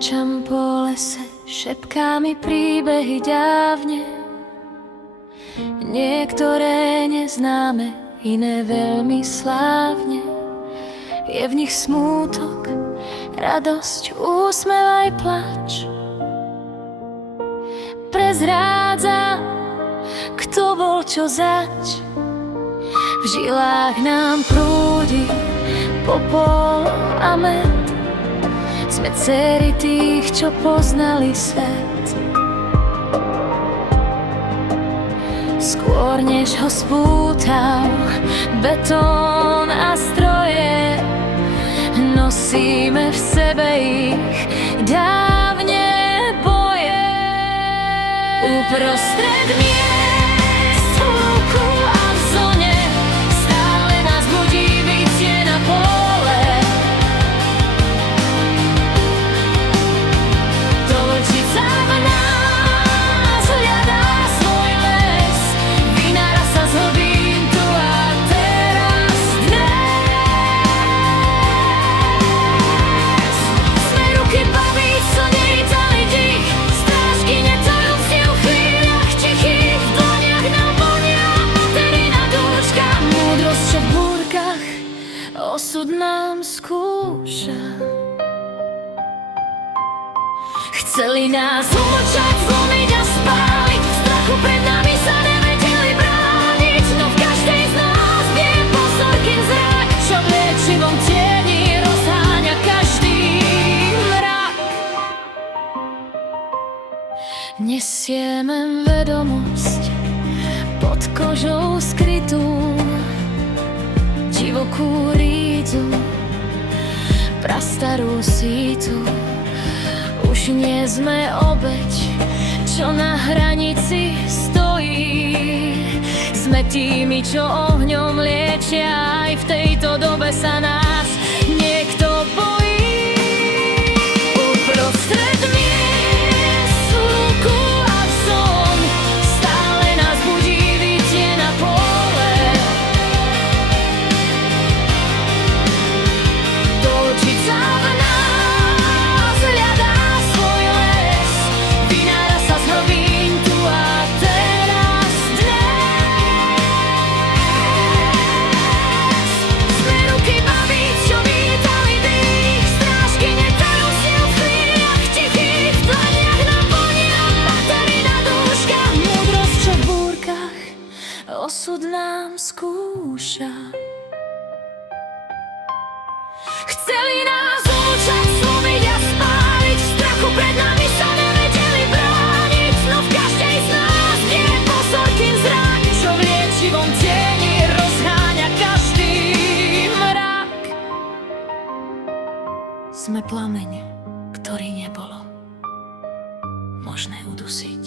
Kráčam po lese, šepká mi príbehy dávne. Niektoré neznáme, iné veľmi slávne. Je v nich smútok, radosť, úsmev aj plač. Prezrádza, kto bol čo zač. V žilách nám prúdi popol a med. Sme dcery tých, čo poznali svet. Skôr než ho spútal betón a stroje, nosíme v sebe ich dávne boje. Uprostred miest, v luku a v zóne stále nás budí bitie na pole. Dolčica v nás hľadá svoj les, vynára sa z hlbín tu a teraz dnes. Sme ruky babíc, co nejítali dých, strážkyne tajomstiev v chvíľach tichých. V dlaniach nám vonia materina dúška, múdrosť, čo v búrkach osud nám skúša. Chceli nás umlčať, zlomiť a spáliť, v strachu pred nami sa nevedeli brániť. No v každej z nás bie pozorkyn zrak, čo v liečivom tieni rozháňa každý mrak. Nesieme vedomosť pod kožou skrytú, divokú rídzu, prastarú sítu. Už nie sme obeť, čo na hranici stojí. Sme tými, čo ohňom liečia, aj v tejto dobe sa nás niekto bojí. Uprostred miest, v luku a v zón stále nás budí bitie na pole. Dolčica v nás hľadá svoj les, vynára sa z hlbín tu a teraz dnes. Sme ruky babíc, čo vítali dých, strážkyne tajomstiev v chvíľach tichých. V dlaniach nám vonia materina dúška, múdrosť, čo v búrkach osud nám skúša. Chceli nás umlčať, zlomiť a spáliť, v strachu pred nami sa nevedeli brániť. No v každej z nás je pozorkyn zrak, čo v liečivom tieni rozháňa každý mrak. Sme plameň, ktorý nebolo možné udusiť.